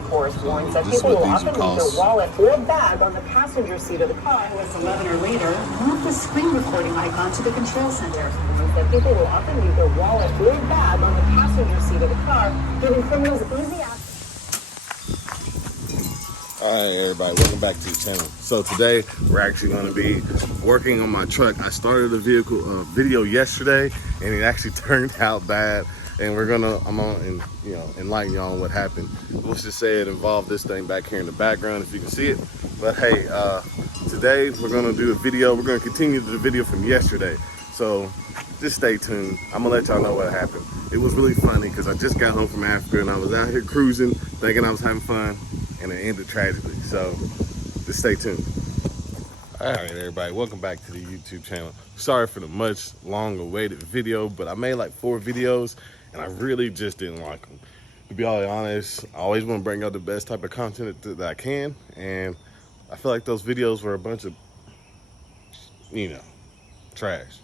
Avipon Forest warns that people will often leave their wallet or bag on the passenger seat of the car. Was 11 or later, move the screen recording icon to the control center. That people will often leave their wallet or bag on the passenger seat of the car, giving criminals easy access. All right, everybody, welcome back to the channel. So today we're actually going to be working on my truck. I started a video yesterday, and it actually turned out bad. And I'm gonna enlighten y'all on what happened. Let's just say it involved this thing back here in the background, if you can see it. But hey, today we're gonna do a video. We're gonna continue the video from yesterday. So just stay tuned. I'm gonna let y'all know what happened. It was really funny because I just got home from Africa and I was out here cruising, thinking I was having fun, and it ended tragically. So just stay tuned. All right, everybody, welcome back to the YouTube channel. Sorry for the much long awaited video, but I made like 4 videos and I really just didn't like them. To be all honest, I always want to bring out the best type of content that I can, and I feel like those videos were a bunch of, trash.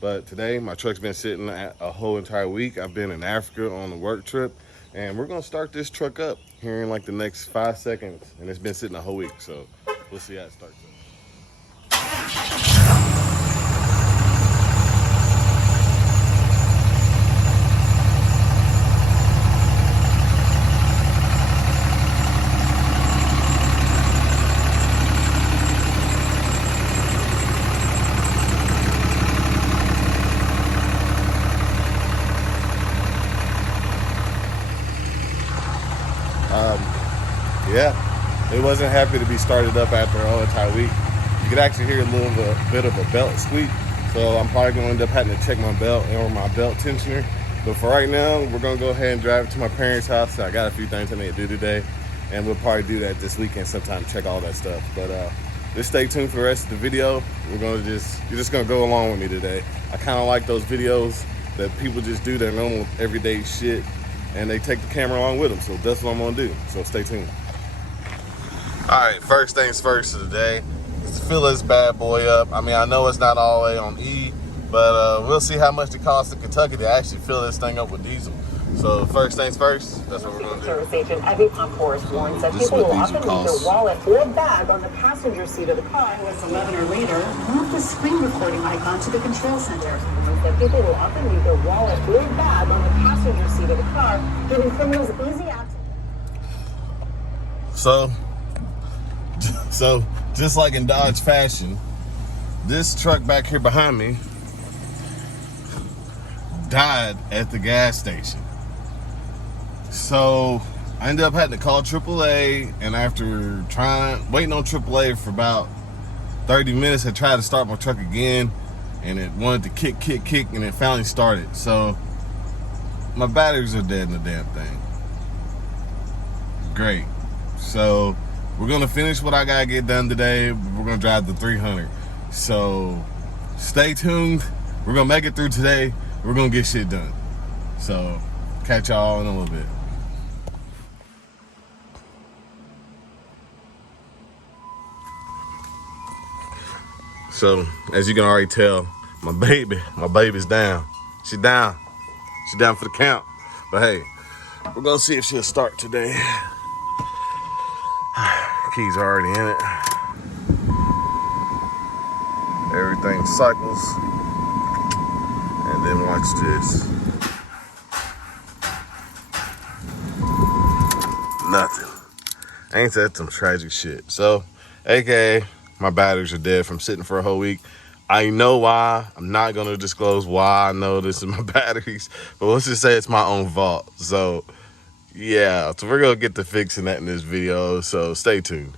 But today, my truck's been sitting a whole entire week. I've been in Africa on a work trip, and we're gonna start this truck up here in like the next 5 seconds, and it's been sitting a whole week, so we'll see how it starts up. Yeah, it wasn't happy to be started up after a whole entire week. You could actually hear a bit of a belt squeak, so I'm probably going to end up having to check my belt or my belt tensioner. But for right now, we're going to go ahead and drive it to my parents' house. So I got a few things I need to do today, and we'll probably do that this weekend sometime, check all that stuff. But just stay tuned for the rest of the video. You're just going to go along with me today. I kind of like those videos that people just do their normal everyday shit, and they take the camera along with them. So that's what I'm going to do. So stay tuned. All right, first things first of the day is to fill this bad boy up. I mean, I know it's not all the way on E, but we'll see how much it costs in Kentucky to actually fill this thing up with diesel. So first things first, that's what we're going to do. Service agent Avipon Forest warns that people will often leave their wallet or bag on the passenger seat of the car. Was 11 or later, move the screen recording icon to the control center. That people will often leave their wallet or bag on the passenger seat of the car, giving criminals easy access. So, just like in Dodge fashion, this truck back here behind me died at the gas station. So, I ended up having to call AAA, and after waiting on AAA for about 30 minutes, I tried to start my truck again, and it wanted to kick, and it finally started. So, my batteries are dead in the damn thing. Great. So, we're going to finish what I got to get done today. We're going to drive the 300. So stay tuned. We're going to make it through today. We're going to get shit done. So catch y'all in a little bit. So as you can already tell, my baby's down. She's down. She's down for the count. But hey, we're going to see if she'll start today. Keys are already in it. Everything cycles. And then watch this. Nothing. Ain't that some tragic shit? So, AKA, my batteries are dead from sitting for a whole week. I know why. I'm not going to disclose why I know this is my batteries. But let's just say it's my own fault. So, yeah, so we're going to get to fixing that in this video, so stay tuned.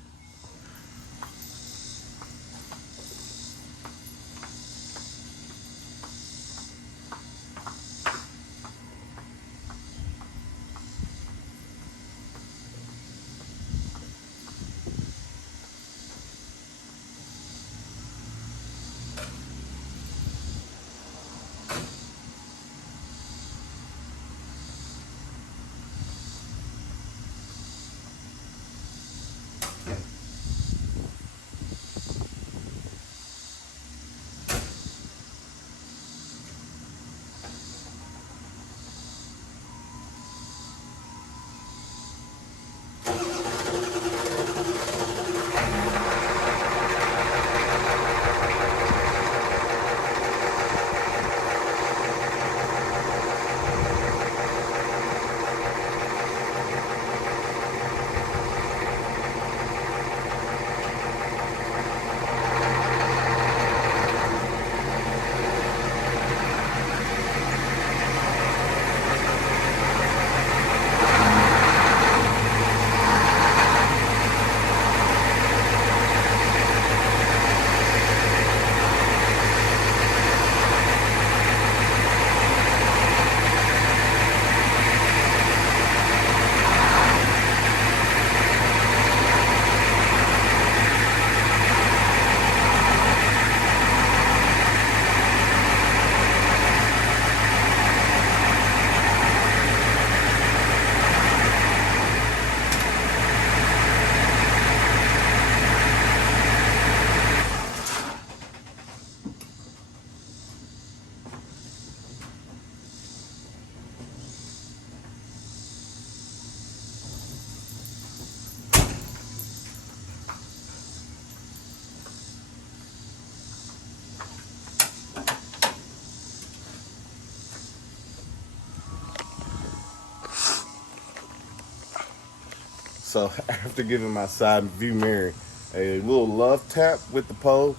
So after giving my side view mirror a little love tap with the pole,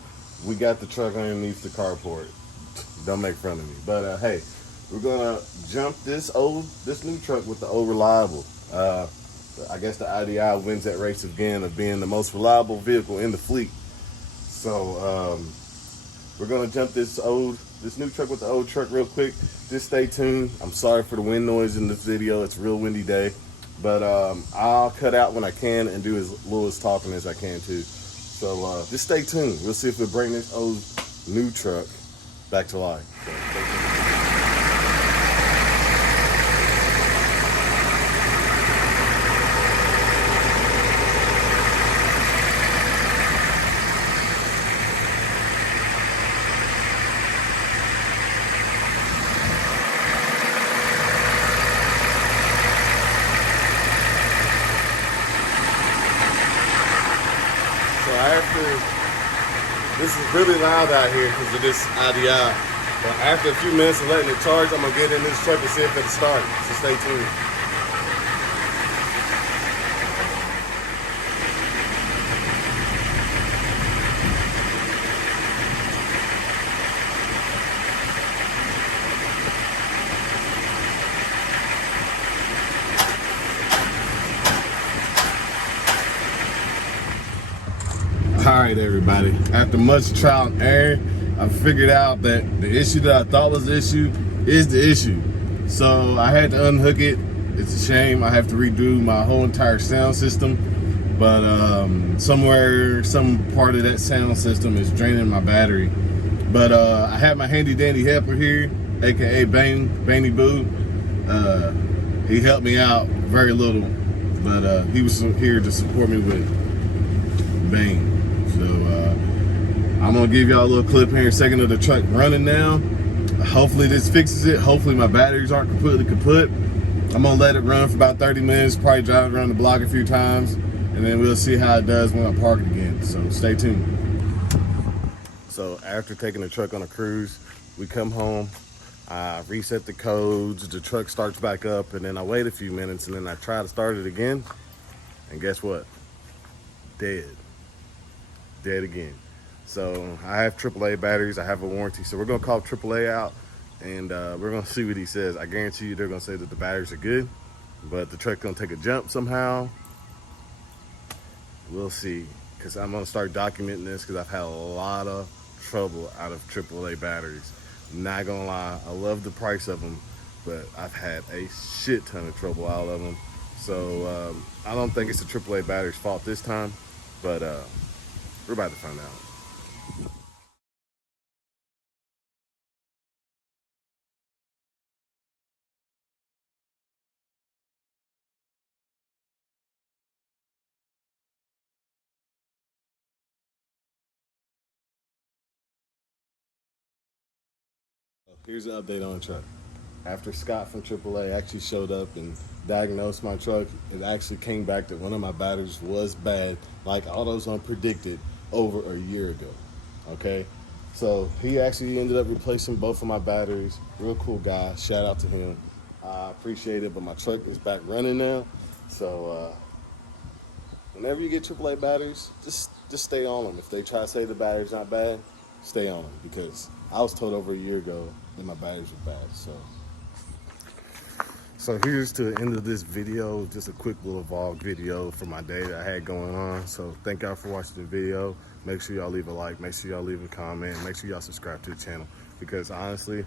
we got the truck underneath the carport. Don't make fun of me. But hey, we're gonna jump this new truck with the old reliable. I guess the IDI wins that race again of being the most reliable vehicle in the fleet. So we're gonna jump this new truck with the old truck real quick. Just stay tuned. I'm sorry for the wind noise in this video. It's a real windy day. But I'll cut out when I can and do as little as talking as I can too. So just stay tuned. We'll see if we bring this old new truck back to life. So, stay tuned. This is really loud out here because of this IDI. But after a few minutes of letting it charge, I'm gonna get in this truck and see if it'll start. So stay tuned. All right, everybody. After much trial and error, I figured out that the issue that I thought was the issue is the issue. So I had to unhook it. It's a shame. I have to redo my whole entire sound system. But some part of that sound system is draining my battery. But I have my handy dandy helper here, aka Baney Boo. He helped me out very little, but he was here to support me with Bane. So I'm gonna give y'all a little clip here in a second of the truck running now. Hopefully this fixes it. Hopefully my batteries aren't completely kaput. I'm gonna let it run for about 30 minutes, probably drive around the block a few times, and then we'll see how it does when I park it again. So stay tuned. So after taking the truck on a cruise, we come home, I reset the codes, the truck starts back up, and then I wait a few minutes, and then I try to start it again, and guess what? Dead again. So I have AAA batteries, I have a warranty, so we're gonna call AAA out and we're gonna see what he says. I guarantee you they're gonna say that the batteries are good, but the truck's gonna take a jump somehow. We'll see, because I'm gonna start documenting this because I've had a lot of trouble out of AAA batteries. Not gonna lie, I love the price of them, but I've had a shit ton of trouble out of them. So I don't think it's the AAA battery's fault this time, but we're about to find out. Here's an update on the truck. After Scott from AAA actually showed up and diagnosed my truck, it actually came back that one of my batteries was bad, like AutoZone predicted over a year ago. Okay, so he actually ended up replacing both of my batteries. Real cool guy. Shout out to him. I appreciate it, but my truck is back running now. So whenever you get AAA batteries, just stay on them. If they try to say the battery's not bad, stay on them, because I was told over a year ago that my batteries were bad. So here's to the end of this video, just a quick little vlog video for my day that I had going on. So thank y'all for watching the video. Make sure y'all leave a like, make sure y'all leave a comment, make sure y'all subscribe to the channel, because honestly,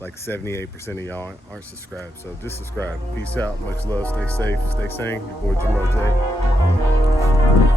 like 78% of y'all aren't subscribed. So just subscribe. Peace out, much love, stay safe, stay sane. Your boy Jim J.